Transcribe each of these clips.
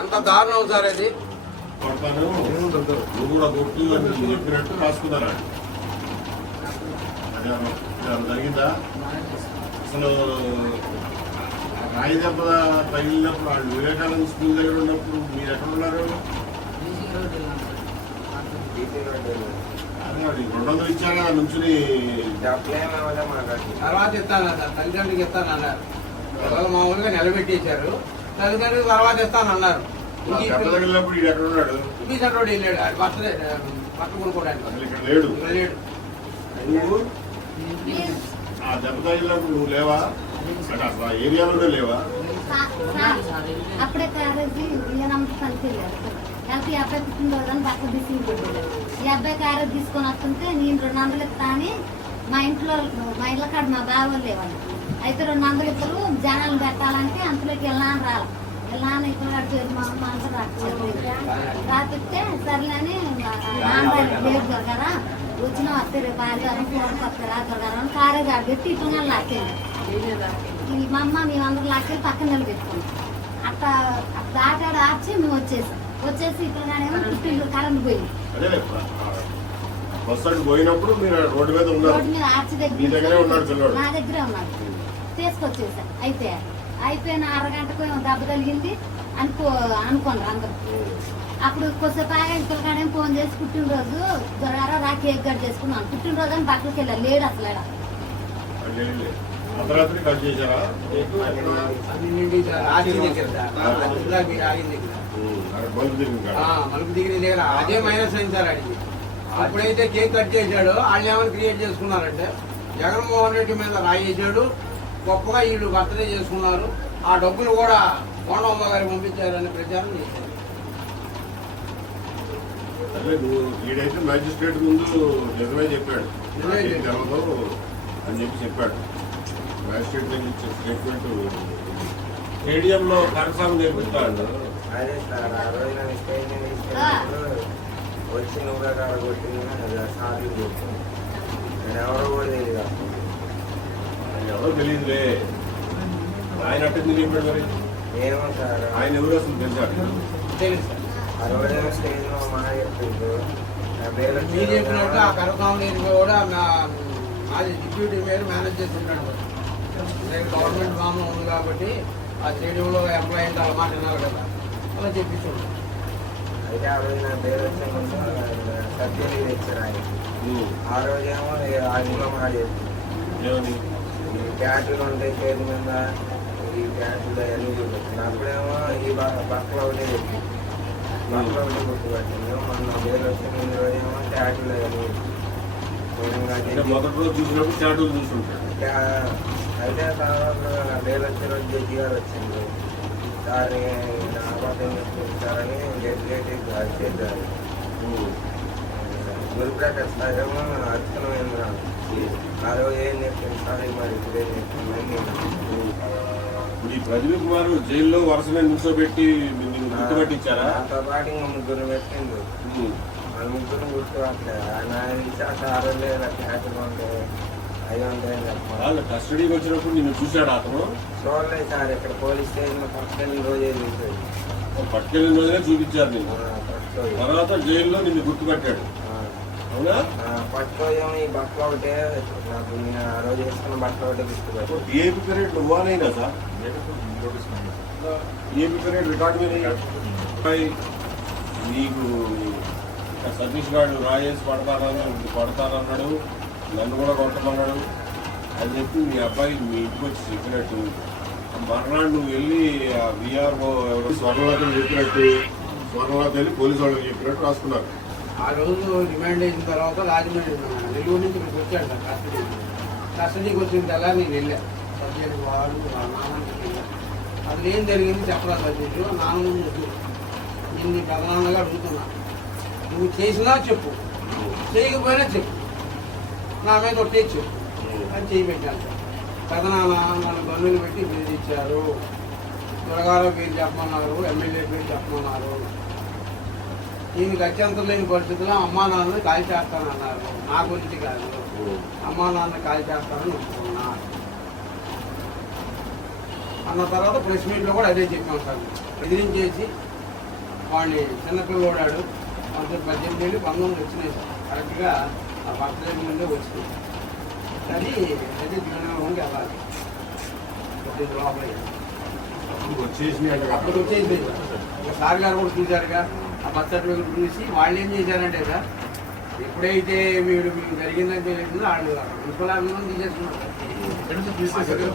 ఎంత దారుణం సార్ అది. నువ్వు కూడా కొట్టు అని చెప్పినట్టు రాసుకున్నారా? జరిగిందా? అసలు రాయి దెబ్బ తగిలినప్పుడు వాళ్ళు వివేకానంద స్కూల్ దగ్గర ఉన్నప్పుడు మీరు ఎక్కడ ఉన్నారు? 200 ఇచ్చారా నుంచుని? తర్వాత ఇస్తానన్నారు, తల్లిదండ్రులకి ఇస్తానన్నారు. మామూలుగా నిలబెట్టేశారు, తల్లిదండ్రులు తర్వాత ఇస్తానన్నారు. తగిలినప్పుడు ఇది ఎక్కడ ఉన్నాడు? బీసెంట్ రోడ్ వెళ్ళాడు, అది బర్త్డే బట్టలు కొనుక్కోవడానికి. అసలు ఇక్కడ లేడు. లేడు. నువ్వు ఆ దెబ్బ తగిలినప్పుడు నువ్వు లేవా? అంటే అసలు ఆ ఏరియాలోనే లేవా? అప్పుడే క్యారేజీ ఈ అబ్బాయి పుట్టినరోజు బట్టలు తీసుకుంటాడు. ఈ అబ్బాయి క్యారేజ్ తీసుకొని వస్తుంటే నేను 200 ఇస్తా అని మా ఇంట్లో కాడ మా బావ లేవాలి. అయితే 200 ఇద్దరు జనాలు పెట్టాలంటే అంతలోకి వెళ్ళాలని వెళ్ళాలని ఇక్కడ పేరు మా అమ్మ అంతా రాపిస్తే సర్లేని లేదు దొరగారా వచ్చిన వస్తే రేపు ఆదివారం ఫోన్కి వస్తారు దొరగారం క్యారేజ్ ఆడబెట్టి ఇట్లా లాక్కేది. మా అమ్మ మేమందరూ లాక్కెళ్ళి పక్కన నిలబెట్టుకున్నాం. అట్లా దాటాడు ఆర్చి మేము వచ్చేసి ఇక్కడ పుట్టిండ్రు కరెంట్ పోయింది. పోయినప్పుడు మీరు రోడ్డు మీద ఆర్చి దగ్గర నా దగ్గరే ఉన్నాడు. తీసుకొచ్చేసా. అయిపోయిన అరగంటకు దెబ్బ కలిగింది అనుకోండి అందరూ. అప్పుడు కొద్దిసేపు ఇంకొకడేం ఫోన్ చేసి పుట్టినరోజు దొరారా రా కేక్ కట్ చేసుకున్నాను. పుట్టినరోజు అని బట్టలకి వెళ్ళాలి, లేడు అసలు. మలుపు దిగిన దగ్గర అదే మైనస్ అయింది సార్. అడిగి అప్పుడైతే కేక్ కట్ చేశాడో వాళ్ళు ఏమైనా క్రియేట్ చేసుకున్నారంటే జగన్మోహన్ రెడ్డి మీద రాయేసాడు, గొప్పగా వీళ్ళు బర్త్డే చేసుకున్నారు, ఆ డబ్బులు కూడా కోండమ్మ గారికి పంపించారని ప్రచారం చేశారు. వీడైతే మ్యాజిస్ట్రేట్ ముందు నిజమే చెప్పాడు అని చెప్పాడు. మ్యాజిస్ట్రేట్ దగ్గర ఇచ్చే స్టేట్మెంట్ స్టేడియంలో కరసాము నేర్పిస్తాడు. అదే సార్ ఆ రోజు నన్ను స్టేజ్ వచ్చి నువ్వు కొట్టింది సార్లు చెప్పింది. నేను ఎవరో కూడా తెలియదు. ఎవరో తెలియదులే. ఆయన అట్టింది చెప్పాడు. మరి ఏమో సార్ ఆయన ఎవరు అసలు తెలిసాడు? ఆ రోజు స్టేజ్ లో మా చెప్పిండు. మీరు చెప్పినట్టు ఆ కరసాము కూడా అది డిప్యూటీ మేయర్ మేనేజ్ చేస్తుంటాడు. గవర్నమెంట్ మామూలు ఉంది కాబట్టి ఆ స్టేడియంలో ఎంప్లాయీ అంటే అలా మాట విన్నారు కదా, అలా చెప్పించాడు. అయితే ఆ రోజు నా పేరు వచ్చే ముందు సర్టిఫికేట్ తెచ్చారు ఆయన. ఆ రోజేమో ఆ ఇంట్లో మాట చెప్పింది. ఈ క్యాట్లు ఉంటాయి చేతి మీద, ఈ క్యాట్లు అన్నీ చూపించింది. అప్పుడేమో ఈ బట్టలు ఒకటే చెప్పింది. బట్టలు ఒకటి గుర్తుపట్టింది. మొన్న పేరు వచ్చే ముందు రోజేమో క్యాట్లు అన్నీ మొదటి రోజు చూసినప్పుడు క్యాట్లు చూసుకుంటాడు. అయితే తర్వాత పేరు వచ్చే రోజు జడ్జి గారు వచ్చింది. సార్ ఆపాతం చెప్పించారని లేట్ చేశారు. గురుప్రకాష్ సార్ ఏమో అర్చనమైంది. ఆ రోజు ఏం చెప్పింది సార్, మరి ఇప్పుడు ఏం చెప్పిందని. ఈ ప్రదీప్ కుమార్ జైల్లో వరుసనే నిల్చోబెట్టి గుర్తుపట్టించారా? నాతో పాటు ఇంకా 3 పెట్టిండు. మన 3 గుర్తుపట్టలేదు. ఆయన విశాఖ ఆ రోజు క్యాట్లు ఉంటే వాళ్ళు కస్టడీకి వచ్చినప్పుడు నిన్ను చూశాడు అతను? చూడలేదు సార్. ఇక్కడ పోలీస్ స్టేషన్ పట్టుకెళ్ళిన రోజే చూసాడు. పట్టుకెళ్ళిన రోజే చూపించారు నిన్ను. తర్వాత జైల్లో నిన్ను గుర్తుపెట్టాడు. అవునా? పట్టుకోలేము. ఈ బట్టలు ఒకటే నాకు నేను ఆ రోజు వేసుకున్న బట్టలు ఒకటే గుర్తుపెట్టాడు. ఏపీ పీరియడ్ నువ్వానైనా సార్? ఏపీ పీరియడ్ రికార్డు మీద నీకు సతీష్ గారు రాయేసి పడతానన్నాడు, నన్ను కూడా కొట్టమన్నాడు అని చెప్పి మీ అబ్బాయి మీ ఇంటికి వచ్చి చెప్పినట్టు, మర్నాడు నువ్వు వెళ్ళి ఆ విఆర్ఓ స్వర్ణలతను చెప్పినట్టు, స్వర్ణలత వెళ్ళి పోలీసు వాళ్ళకి చెప్పినట్టు రాసుకున్నారు. ఆ రోజు రిమాండ్ అయిన తర్వాత రాజమండ్రి నెల్లూరు నుంచి ఇక్కడికి వచ్చాడు సార్. కస్టడీకి వచ్చిన తెల్లా నేను వెళ్ళా. సబ్జెక్ట్ వాడు నాన్నకి వెళ్ళా. అసలు ఏం జరిగింది చెప్పరా సబ్జెక్టు నాన్న ముందు నేను నీ పెదనాన్నగా అడుగుతున్నా. నువ్వు చేసినా చెప్పు, చేయకపోయినా చెప్పు, నా మీద కొట్టేచ్చు అని చేయి పెట్టాను సార్. పెదనాన్న నన్ను బంధువులు పెట్టి బెదిరించారు, త్వరగాలో పేరు చెప్పమన్నారు, ఎమ్మెల్యే పేరు చెప్పమన్నారు. దీనికి అత్యంతం లేని పరిస్థితుల్లో అమ్మా నాన్నని కాల్ చేస్తానన్నారు. నా గురించి కాదు, అమ్మా నాన్న కాల్ చేస్తానని ఒప్పుకున్నా అన్న తర్వాత ప్రెస్ మీట్లో కూడా అదే చెప్పాం సార్. బెదిరించేసి వాడిని చిన్నపిల్లోడాడు 18 ఏళ్ళు 19 వచ్చినాయి సార్ కరెక్ట్గా ఆ బర్త్డే ముందే వచ్చినాయి. అది అయితే జీవనంలోకి వెళ్ళాలి లోపల వచ్చేసి అప్పుడు వచ్చేసి సార్ గారు కూడా చూశారుగా ఆ బర్త్ సర్టిఫికేట్ చూసి వాళ్ళు ఏం చేశారంటే సార్ ఎప్పుడైతే మీకు జరిగిందని తెలిసిందో వాళ్ళు విఫలాభిమానం తీసేస్తున్నారు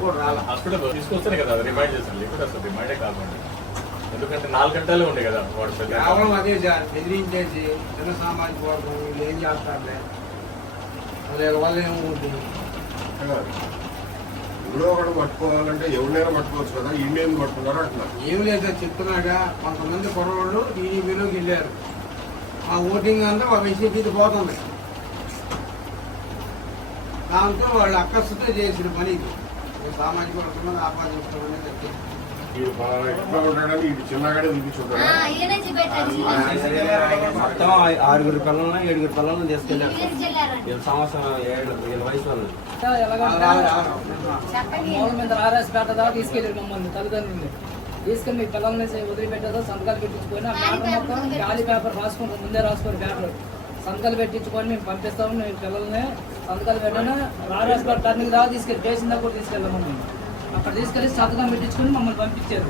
కూడా రాలా. హాస్పిటల్ తీసుకొస్తానే కదా రిమైండ్ చేస్తాను, లేకపోతే అసలు రిమైండే కాకుండా, ఎందుకంటే 4 గంటలే ఉండే కదా వాడు కేవలం అదే సార్ బెదిరించేసి చిన్న సామాజిక వర్గం వీళ్ళు ఏం చేస్తారులే వల్ల ఏముంటుంది. ఎవరో ఒకటి పట్టుకోవాలంటే ఎవరినైనా పట్టుకోవచ్చు కదా, ఇండియన్ పట్టుకున్నారో అంటున్నారు. ఏం లేదు సార్ చెప్తున్నాగా, కొంతమంది కుర్రవాళ్ళు టీడీపీలోకి వెళ్ళారు, ఆ ఓటింగ్ అంతా మా వైసీపీకి పోతుంది. దాంతో వాళ్ళు అక్కసుతో చేసిన పనికి సామాజిక వర్గం ఆపాదించడం తగ్గింది. ఎట్లా ఉంటాడని ఇటు చిన్నగానే చూపించుకుంటాడు. మొత్తం 6 పిల్లలను 7 పిల్లలను తీసుకెళ్ళారు. 7 సంవత్సరం 7 వయసు వాళ్ళు మీద ఆర్ఎస్పేట దాకా తీసుకెళ్ళారు మమ్మల్ని తల్లిదండ్రులు తీసుకెళ్ళి మీ పిల్లల్ని వదిలిపెట్టేదో సంతకాలు పెట్టించుకొని ఆ పేపర్ మొత్తం ఖాళీ పేపర్ రాసుకుంటాం, ముందే రాసుకోరు పేపర్ సంతకాలు పెట్టించుకొని మేము పంపిస్తాము. మేము పిల్లల్ని సంతకాలు పెట్టినా ఆర్ఎస్పేట టర్నింగ్ దాకా తీసుకెళ్ళి స్టేషన్ దాకా కూడా తీసుకెళ్ళాం. మమ్మల్ని అక్కడ తీసుకెళ్ళి సంతకం పెట్టించుకొని మమ్మల్ని పంపించారు.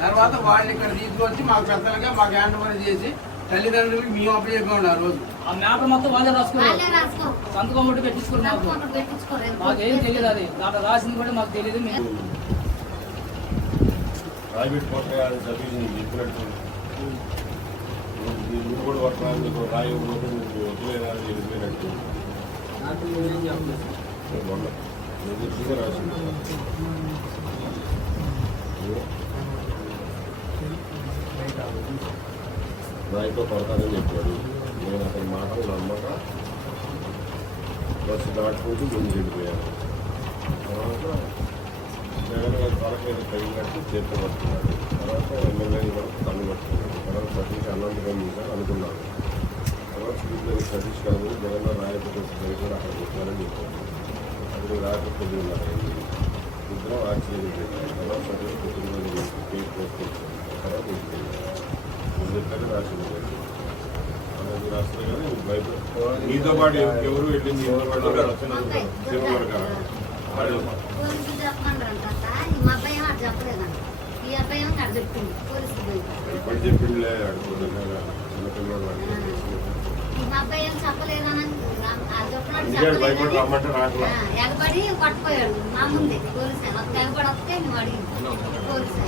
తర్వాత వాళ్ళు ఇక్కడ తీసుకొచ్చి మాకు పెద్దలుగా మాకు హ్యాండ్ ఓవర్ చేసి తల్లిదండ్రులకి మేము అప్పచెప్పాము. ఆ రోజు ఆ మ్యాటర్ మొత్తం వాళ్ళే రాసుకున్నారు, సంతకం ఒకటి పెట్టించుకున్నారు. మాకు ఏం తెలియదు, అది దాంట్లో రాసింది కూడా మాకు తెలియదు. మేము ప్రైవేట్ పోతే అది చదివి నీకు చెప్పినట్టు నువ్వు కూడా వర్క్ రాయి వదిలేదా వెళ్ళిపోయినట్టు రాసింది. నాయకులు పడతానని చెప్పాడు. నేను అతని మాటలు నమ్మక బస్సు దాటుకుంటూ ముందు వెళ్ళిపోయాను. తర్వాత జగన్ గారి తల మీద తగినట్టు చేతులు పట్టుకున్నాడు. తర్వాత ఎమ్మెల్యే కూడా కన్ను పట్టుకున్నాడు. తర్వాత సతీష్ అన్నంతరం మీద అనుకున్నాను. తర్వాత స్కూల్లో సతీష్ గారు జగన్ రాయపతి కూడా అక్కడ పెట్టారని చెప్పాను. అప్పుడు రాయపతి ఉన్నారండి. ఇద్దరం ఆశ్చర్యం. తర్వాత సతీష్ కుటుంబంలో కేక్ పోసుకొచ్చాను. తర్వాత ముందు రాసింది అలాగే రాస్తుంది. కానీ బైబిల్ మీతో పాటు ఎవరు వెళ్ళింది మీతో పాటు శివగారు గారు ఇప్పుడు చెప్పిందిలే అడుగుతున్నా చిన్నపిల్లలు అందుకని భయపడి రమ్మంటే రాకలా. ఎగబడి పట్టుపోయాడు మా ముందే పోలీసు ఎగబడి వస్తే నువ్వు అడిగింది పోలీసు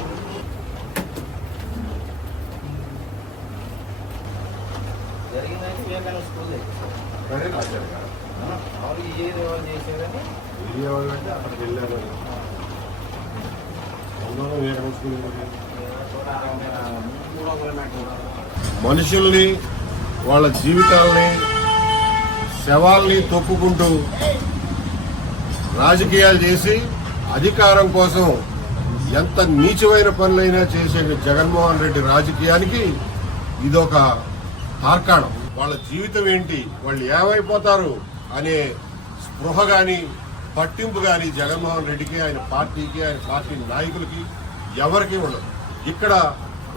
జరిగిందని వివేకానంద స్కూల్ అదే రాశారు కదా చేసేదని అంటే అక్కడికి వెళ్ళాను. మనుషుల్ని వాళ్ళ జీవితాలని శవాల్ని తొక్కుకుంటూ రాజకీయాలు చేసి అధికారం కోసం ఎంత నీచమైన పనులైనా చేసే జగన్మోహన్ రెడ్డి రాజకీయానికి ఇదొక తార్కాణం. వాళ్ళ జీవితం ఏంటి, వాళ్ళు ఏమైపోతారు అనే స్పృహ కానీ పట్టింపు కానీ జగన్మోహన్ రెడ్డికి, ఆయన పార్టీకి, ఆయన పార్టీ నాయకులకి ఎవరికీ ఉండదు. ఇక్కడ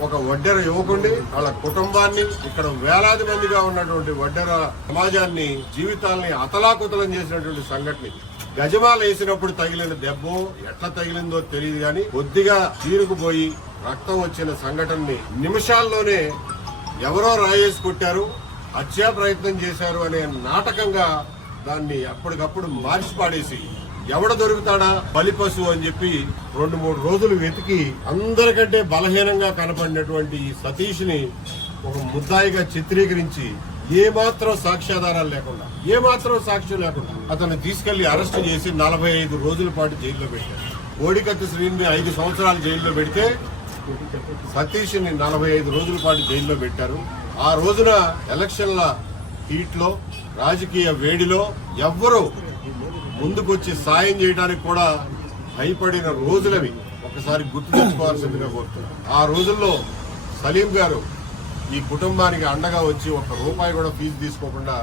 ఒక వడ్డెర యువకుడిని, వాళ్ళ కుటుంబాన్ని, ఇక్కడ వేలాది మందిగా ఉన్నటువంటి వడ్డెర సమాజాన్ని జీవితాల్ని అతలాకుతలం చేసినటువంటి సంఘటన. గజమాల వేసినప్పుడు తగిలిన దెబ్బో ఎట్లా తగిలిందో తెలియదు కానీ కొద్దిగా చీరుకుపోయి రక్తం వచ్చిన సంఘటనని నిమిషాల్లోనే ఎవరో రాయేసి కొట్టారు, హత్యా ప్రయత్నం చేశారు అనే నాటకంగా దాన్ని అప్పటికప్పుడు మార్చి పాడేసి ఎవడ దొరుకుతాడా బలిపశువు అని చెప్పి 2-3 రోజులు వెతికి అందరికంటే బలహీనంగా కనపడినటువంటి ఈ సతీష్ ని ఒక ముద్దాయిగా చిత్రీకరించి ఏమాత్రం సాక్ష్యాధారాలు లేకుండా, ఏమాత్రం సాక్ష్యం లేకుండా అతన్ని తీసుకెళ్లి అరెస్ట్ చేసి 45 రోజుల పాటు జైల్లో పెట్టారు. కోడికత్తి శ్రీని 5 సంవత్సరాలు జైల్లో పెడితే సతీష్ ని 45 రోజుల పాటు జైల్లో పెట్టారు. ఆ రోజున ఎలక్షన్ల హీట్ లో, రాజకీయ వేడిలో ఎవ్వరూ ముందుకొచ్చి సాయం చేయడానికి కూడా భయపడిన రోజులవి ఒకసారి గుర్తు తెచ్చుకోవాల్సిందిగా కోరుతున్నారు. ఆ రోజుల్లో సలీం గారు ఈ కుటుంబానికి అండగా వచ్చి ₹1 కూడా ఫీజు తీసుకోకుండా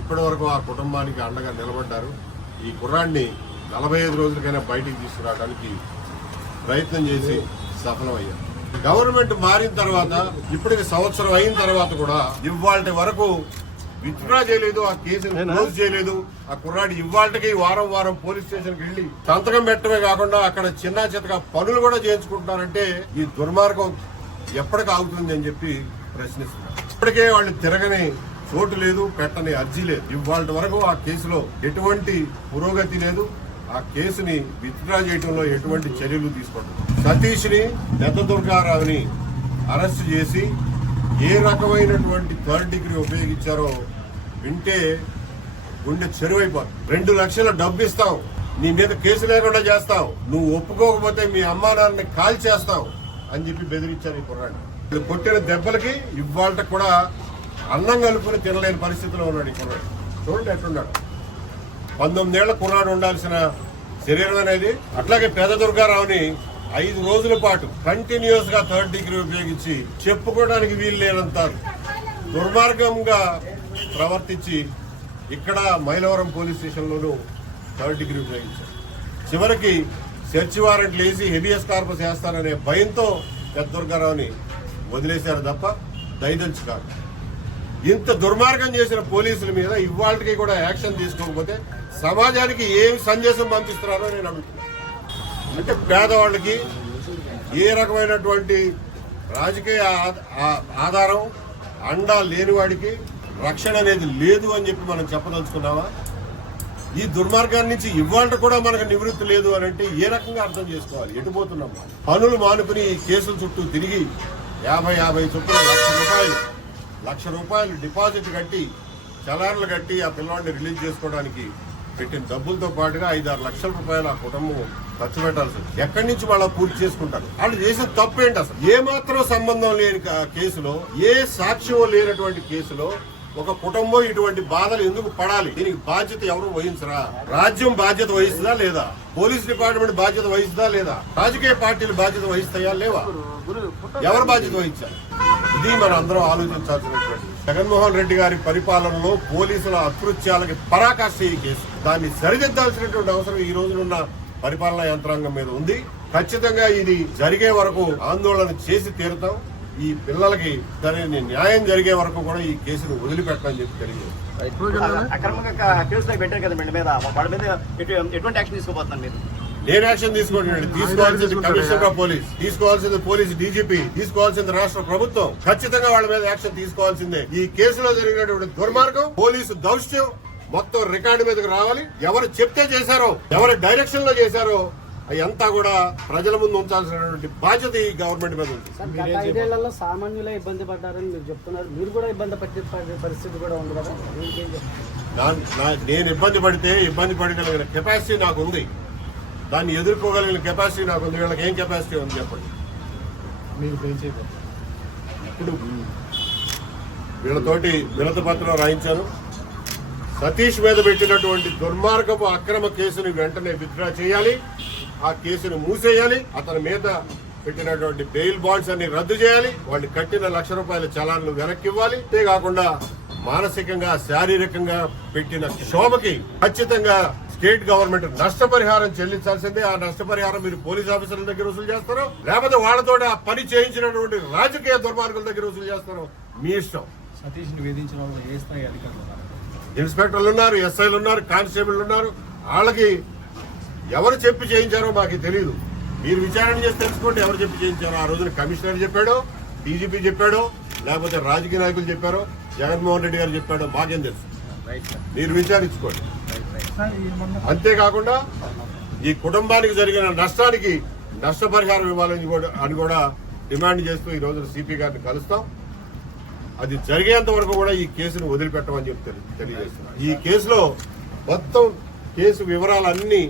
ఇప్పటి వరకు ఆ కుటుంబానికి అండగా నిలబడ్డారు. ఈ కుర్రాన్ని 45 రోజులకైనా బయటికి తీసుకురావడానికి ప్రయత్నం చేసి సఫలమయ్యారు. గవర్నమెంట్ మారిన తర్వాత ఇప్పటికి సంవత్సరం అయిన తర్వాత కూడా ఇవాళ వరకు విత్డ్రా చేయలేదు, ఆ కేసును క్లోజ్ చేయలేదు. ఆ కుర్రాడి ఇవాళకి వారం వారం పోలీస్ స్టేషన్ కి వెళ్లి సంతకం పెట్టడమే కాకుండా అక్కడ చిన్న చితక పనులు కూడా చేయించుకుంటున్నారంటే ఈ దుర్మార్గం ఎప్పటికి ఆగుతుంది అని చెప్పి ప్రశ్నిస్తున్నారు. ఇప్పటికే వాళ్ళు తిరగని చోటు లేదు, పెట్టని అర్జీ లేదు. ఇవాళ వరకు ఆ కేసులో ఎటువంటి పురోగతి లేదు. ఆ కేసుని విత్డ్రా చేయడంలో ఎటువంటి చర్యలు తీసుకోవడం. సతీష్ ని పెద్ద దుర్గారావుని అరెస్ట్ చేసి ఏ రకమైనటువంటి థర్డ్ డిగ్రీ ఉపయోగించారో వింటే గుండె చెరువైపోతుంది. 2 లక్షల డబ్బు ఇస్తాం, నీ మీద కేసు లేకుండా చేస్తాం, నువ్వు ఒప్పుకోకపోతే మీ అమ్మా నాన్నని కాల్ చేస్తాం అని చెప్పి బెదిరించారు ఈ కుర్రాడు. వీళ్ళు కొట్టిన దెబ్బలకి ఇవాళ కూడా అన్నం కలుపుని తినలేని పరిస్థితిలో ఉన్నాడు ఈ కుర్రాడు. చూడండి ఎట్లున్నాడు. 19 ఏళ్ల కుర్రాడు ఉండాల్సిన శరీరం అనేది. అట్లాగే పెద్ద దుర్గారావుని 5 రోజుల పాటు కంటిన్యూస్ గా థర్డ్ డిగ్రీ ఉపయోగించి చెప్పుకోవడానికి వీలు లేనంత దుర్మార్గంగా ప్రవర్తించి ఇక్కడ మైలవరం పోలీస్ స్టేషన్ లోనూ థర్డ్ డిగ్రీ ఉపయోగించారు. చివరికి సెర్చ్ వారెంట్లు వేసి హెబియస్ కార్పస్ వేస్తారనే భయంతో పెద్ద దుర్గారావుని వదిలేశారు తప్ప దయదంచి కాదు. ఇంత దుర్మార్గం చేసిన పోలీసుల మీద ఇవాళకి కూడా యాక్షన్ తీసుకోకపోతే సమాజానికి ఏం సందేశం పంపిస్తున్నారో నేను అడుగుతున్నాను. అంటే పేదవాళ్ళకి ఏ రకమైనటువంటి రాజకీయ ఆధారం అండా లేని వాడికి రక్షణ అనేది లేదు అని చెప్పి మనం చెప్పదలుచుకున్నామా? ఈ దుర్మార్గాన్ని నుంచి ఇవాళ కూడా మనకు నివృత్తి లేదు అని అంటే ఏ రకంగా అర్థం చేసుకోవాలి? ఎటుపోతున్నాం? పనులు మానుకుని ఈ కేసుల చుట్టూ తిరిగి 50 చొప్పున లక్ష రూపాయలు డిపాజిట్ కట్టి చలాన్లు కట్టి ఆ పిల్లవాడిని రిలీజ్ చేసుకోవడానికి పెట్టిన డబ్బులతో పాటుగా 5-6 లక్షల రూపాయలు ఆ కుటుంబం ఖర్చు పెట్టాల్సి ఎక్కడి నుంచి వాళ్ళ పూర్తి చేసుకుంటారు? వాళ్ళు చేసిన తప్పు ఏంటి అసలు? ఏ మాత్రం సంబంధం లేని కేసులో, ఏ సాక్ష్యం లేనటువంటి కేసులో ఒక కుటుంబం ఇటువంటి బాధలు ఎందుకు పడాలి? దీనికి బాధ్యత ఎవరు వహించరా? రాజ్యం బాధ్యత వహిస్తుందా లేదా? పోలీస్ డిపార్ట్మెంట్ బాధ్యత వహిస్తుందా లేదా? రాజకీయ పార్టీలు బాధ్యత వహిస్తాయా లేవా? ఎవరు బాధ్యత వహించారు? ఇది మనం అందరం ఆలోచించాల్సినటువంటి. జగన్మోహన్ రెడ్డి గారి పరిపాలనలో పోలీసుల అకృత్యాలకి పరాకాష్ఠ ఈ కేసు. దాన్ని సరిదిద్దాల్సినటువంటి అవసరం ఈ రోజునున్న పరిపాలనా యంత్రాంగం మీద ఉంది. ఖచ్చితంగా ఇది జరిగే వరకు ఆందోళన చేసి తీరుతాం. ఈ పిల్లలకి సరైన న్యాయం జరిగే వరకు కూడా ఈ కేసును వదిలిపెట్టని చెప్పి తెలియదు. అక్రమంగా కేసులో పెట్టారు కదా మీద వాళ్ళ మీద ఎటువంటి యాక్షన్ తీసుకోబోతున్నారు మీరు? నేను యాక్షన్ తీసుకోండి. తీసుకోవాల్సింది కమిషనర్ ఆఫ్ పోలీస్, తీసుకోవాల్సింది పోలీస్ డీజీపీ, తీసుకోవాల్సింది రాష్ట్ర ప్రభుత్వం. ఖచ్చితంగా వాళ్ళ మీద యాక్షన్ తీసుకోవాల్సిందే. ఈ కేసులో జరిగినటువంటి దుర్మార్గం, పోలీసు దౌష్ట్యం మొత్తం రికార్డు మీదకి రావాలి. ఎవరు చెప్తే చేశారో, ఎవరి డైరెక్షన్ లో చేశారో అదంతా కూడా ప్రజల ముందు ఉంచాల్సినటువంటి బాధ్యత ఈ గవర్నమెంట్ మీద ఉంది. గత 5 ఏళ్లలో సామాన్యులే ఇబ్బంది పడ్డారని మీరు చెప్తున్నారు. మీరు కూడా ఇబ్బంది పడే పరిస్థితి కూడా ఉంది కదా? నేను ఇబ్బంది పడితే ఇబ్బంది పడగలిగిన కెపాసిటీ నాకు ఉంది. దాన్ని ఎదుర్కోగలిగిన కెపాసిటీ నాకు ఉంది. వీళ్ళకి ఏం కెపాసిటీ ఉంది చెప్పండి? ఇప్పుడు వీళ్ళతోటి వినతి పత్రం రాయించాను. సతీష్ మీద పెట్టినటువంటి దుర్మార్గపు అక్రమ కేసుని వెంటనే విత్డ్రా చేయాలి. ఆ కేసును మూసేయాలి. అతని మీద పెట్టినటువంటి బెయిల్ బాండ్స్ అన్ని రద్దు చేయాలి. వాళ్ళు కట్టిన ₹1,00,000 చలాన్లు వెనక్కి ఇవ్వాలి. అంతేకాకుండా మానసికంగా, శారీరకంగా పెట్టిన క్షోభకి ఖచ్చితంగా స్టేట్ గవర్నమెంట్ నష్టపరిహారం చెల్లించాల్సిందే. ఆ నష్టపరిహారం మీరు పోలీస్ ఆఫీసర్ల దగ్గర వసూలు చేస్తారో, లేకపోతే వాళ్ళతో ఆ పని చేయించినటువంటి రాజకీయ దుర్మార్గుల దగ్గర వసూలు చేస్తారో మీ ఇష్టం. సతీష్ వేధించిన వాళ్ళు ఏ స్థాయి అధికారులు? ఇన్స్పెక్టర్లు ఉన్నారు, ఎస్ఐలు ఉన్నారు, కానిస్టేబుల్ ఉన్నారు. వాళ్ళకి ఎవరు చెప్పి చేయించారో మాకు తెలియదు. మీరు విచారణ చేసి తెలుసుకోండి ఎవరు చెప్పి చేయించారో. ఆ రోజున కమిషనర్ చెప్పాడో, డీజీపీ చెప్పాడో, లేకపోతే రాజకీయ నాయకులు చెప్పారో, జగన్మోహన్ రెడ్డి గారు చెప్పాడో మాకేం తెలుసు. మీరు విచారించుకోండి. అంతేకాకుండా ఈ కుటుంబానికి జరిగిన నష్టానికి నష్టపరిహారం ఇవ్వాలని కూడా డిమాండ్ చేస్తూ ఈ రోజున సిపి గారిని కలుస్తాం. అది జరిగేంత వరకు కూడా ఈ కేసును వదిలిపెట్టమని చెప్పి తెలియజేస్తున్నాం. ఈ కేసులో మొత్తం కేసు వివరాలన్నీ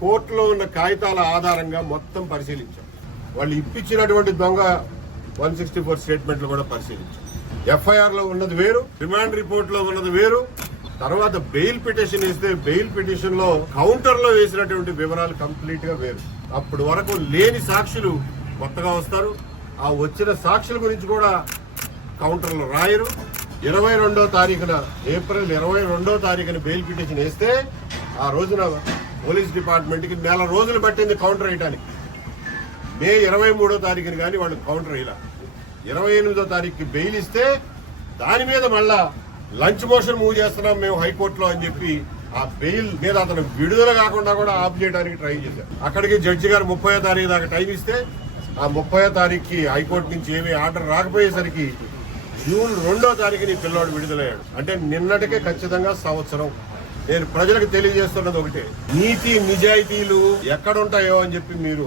కోర్టులో ఉన్న కాగితాల ఆధారంగా మొత్తం పరిశీలించాం. వాళ్ళు ఇప్పించినటువంటి దొంగ 164 స్టేట్మెంట్లు కూడా పరిశీలించాం. ఎఫ్ఐఆర్ లో ఉన్నది వేరు, రిమాండ్ రిపోర్ట్ లో ఉన్నది వేరు. తర్వాత బెయిల్ పిటిషన్ ఇస్తే బెయిల్ పిటిషన్ లో కౌంటర్ లో వేసినటువంటి వివరాలు కంప్లీట్ గా వేరు. అప్పటి వరకు లేని సాక్షులు కొత్తగా వస్తారు. ఆ వచ్చిన సాక్షుల గురించి కూడా కౌంటర్లు రాయరు. 22వ తారీఖున ఏప్రిల్ 22వ తారీఖున బెయిల్ పిటిషన్ వేస్తే ఆ రోజున పోలీస్ డిపార్ట్మెంట్ కి 4 రోజులు పట్టింది కౌంటర్ వేయడానికి. మే 23వ తారీఖుని కానీ వాళ్ళు కౌంటర్ ఇలా 28వ తారీఖుకి బెయిల్ ఇస్తే దాని మీద మళ్ళా లంచ్ మోషన్ మూవ్ చేస్తున్నాం మేము హైకోర్టులో అని చెప్పి ఆ బెయిల్ మీద అతను విడుదల కాకుండా కూడా ఆఫ్ చేయడానికి ట్రై చేశారు. అక్కడికి జడ్జి గారు 30వ తారీఖు దాకా టైం ఇస్తే ఆ 30వ తారీఖుకి హైకోర్టు నుంచి ఏమీ ఆర్డర్ రాకపోయేసరికి జూన్ 2వ తారీఖుని పిల్లోడు విడుదలయ్యాడు. అంటే నిన్నటికే ఖచ్చితంగా సంవత్సరం. నేను ప్రజలకు తెలియజేస్తున్నది ఒకటే, నీతి నిజాయితీలు ఎక్కడుంటాయో అని చెప్పి మీరు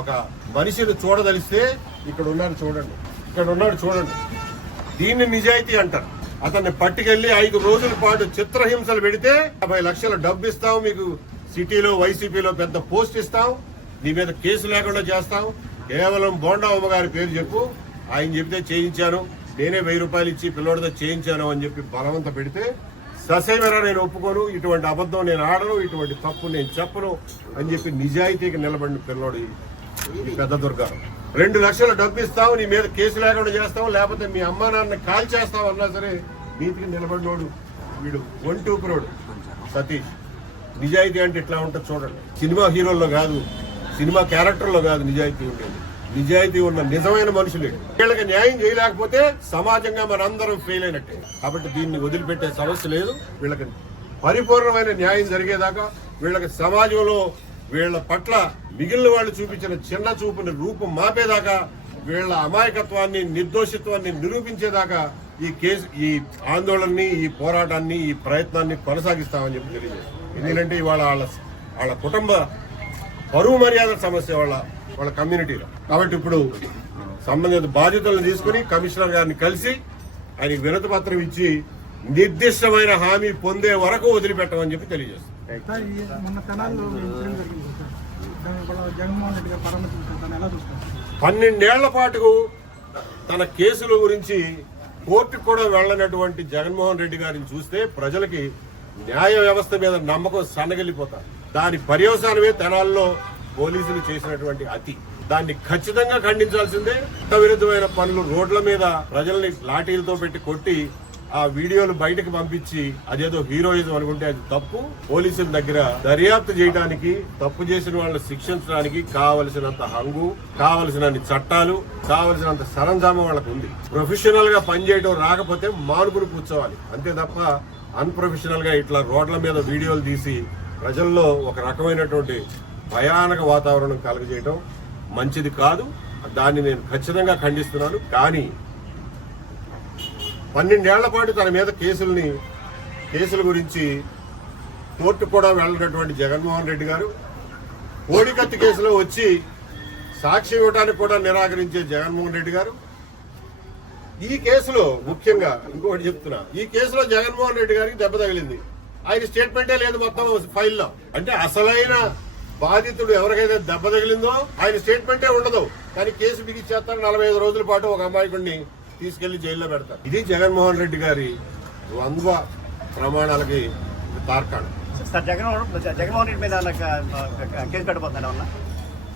ఒక మనిషిని చూడదలిస్తే ఇక్కడ ఉన్నాడు చూడండి. దీన్ని నిజాయితీ అంటారు. అతన్ని పట్టుకెళ్లి 5 రోజుల పాటు చిత్రహింసలు పెడితే 50 లక్షల డబ్బు ఇస్తాం, మీకు సిటీలో వైసీపీలో పెద్ద పోస్ట్ ఇస్తాం, నీ మీద కేసు లేకుండా చేస్తాం, కేవలం బోండా అమ్మగారి పేరు చెప్పు, ఆయన చెబితే చేయించాను, నేనే 1000 రూపాయలు ఇచ్చి పిల్లోడితో చేయించాను అని చెప్పి బలవంత పెడితే ససేమరా నేను ఒప్పుకోను, ఇటువంటి అబద్ధం నేను ఆడను, ఇటువంటి తప్పు నేను చెప్పను అని చెప్పి నిజాయితీకి నిలబడిన పిల్లోడు ఈ పెద్ద దుర్గారం. 2 లక్షల డబ్బు ఇస్తావు, నీ మీద కేసు లేకుండా చేస్తావు, లేకపోతే మీ అమ్మా నాన్న కాల్ చేస్తావు అన్నా సరే నీతికి నిలబడినోడు వీడు. 1-2 క్రోడ్ సతీష్. నిజాయితీ అంటే ఇట్లా ఉంటుంది చూడండి. సినిమా హీరోల్లో కాదు, సినిమా క్యారెక్టర్లో కాదు నిజాయితీ ఉండేది. నిజాయితీ ఉన్న నిజమైన మనుషులే. వీళ్ళకి న్యాయం చేయలేకపోతే సమాజంగా మనందరం ఫెయిల్ అయినట్టే. కాబట్టి దీన్ని వదిలిపెట్టే సమస్య లేదు. వీళ్ళకి పరిపూర్ణమైన న్యాయం జరిగేదాకా, వీళ్ళకి సమాజంలో వీళ్ళ పట్ల మిగిలిన వాళ్ళు చూపించిన చిన్న చూపుని రూపం మాపేదాకా, వీళ్ళ అమాయకత్వాన్ని నిర్దోషిత్వాన్ని నిరూపించేదాకా ఈ ఆందోళనని, ఈ పోరాటాన్ని, ఈ ప్రయత్నాన్ని కొనసాగిస్తామని చెప్పి తెలియజేస్తాం. ఎందుకంటే ఇవాళ వాళ్ళ కుటుంబ పరువు మర్యాద సమస్య వాళ్ళ కమ్యూనిటీలో. కాబట్టి ఇప్పుడు సంబంధిత బాధ్యతలను తీసుకుని కమిషనర్ గారిని కలిసి ఆయనకి వినతి పత్రం ఇచ్చి నిర్దిష్టమైన హామీ పొందే వరకు వదిలిపెట్టమని చెప్పి తెలియజేస్తాం. 12 ఏళ్ల పాటు తన కేసుల గురించి కోర్టుకు కూడా వెళ్లనటువంటి జగన్మోహన్ రెడ్డి గారిని చూస్తే ప్రజలకి న్యాయ వ్యవస్థ మీద నమ్మకం సన్నగిల్లిపోతారు. దాని పర్యవసానమే తెనాల్లో పోలీసులు చేసినటువంటి అతి. దాన్ని ఖచ్చితంగా ఖండించాల్సిందే. చట్టవిరుద్ధమైన పనులు, రోడ్ల మీద ప్రజల్ని లాఠీలతో పెట్టి కొట్టి ఆ వీడియోలు బయటకు పంపించి అదేదో హీరోయిజం అనుకుంటే అది తప్పు. పోలీసుల దగ్గర దర్యాప్తు చేయడానికి, తప్పు చేసిన వాళ్ళని శిక్షించడానికి కావలసినంత హంగు, కావలసినన్ని చట్టాలు, కావలసినంత సరంజామం వాళ్ళకు ఉంది. ప్రొఫెషనల్ గా పనిచేయడం రాకపోతే మానుకుని కూర్చోవాలి అంతే తప్ప అన్ప్రొఫెషనల్ గా ఇట్లా రోడ్ల మీద వీడియోలు తీసి ప్రజల్లో ఒక రకమైనటువంటి భయానక వాతావరణం కలుగజేయడం మంచిది కాదు. దాన్ని నేను ఖచ్చితంగా ఖండిస్తున్నాను. కానీ 12 ఏళ్ల పాటు తన మీద కేసుల గురించి కోర్టు కూడా వెళ్ళినటువంటి జగన్మోహన్ రెడ్డి గారు కోడికత్తి కేసులో వచ్చి సాక్షి ఇవ్వడానికి కూడా నిరాకరించే జగన్మోహన్ రెడ్డి గారు ఈ కేసులో ముఖ్యంగా ఇంకొకటి చెప్తున్నా, ఈ కేసులో జగన్మోహన్ రెడ్డి గారికి దెబ్బ తగిలింది. ఆయన స్టేట్మెంటే లేదు మొత్తం ఫైల్లో. అంటే అసలైన బాధితుడు ఎవరికైతే దెబ్బ తగిలిందో ఆయన స్టేట్మెంటే ఉండదు. కానీ కేసు బిగిచ్చేస్తారు. 45 రోజుల పాటు ఒక అమాయకుడిని తీసుకెళ్లి జైల్లో పెడతారు. ఇది జగన్మోహన్ రెడ్డి గారి ద్వంద్వ ప్రమాణాలకి తార్కాణం. జగన్మోహన్ రెడ్డి మీద కేసు పెట్టబోతున్నా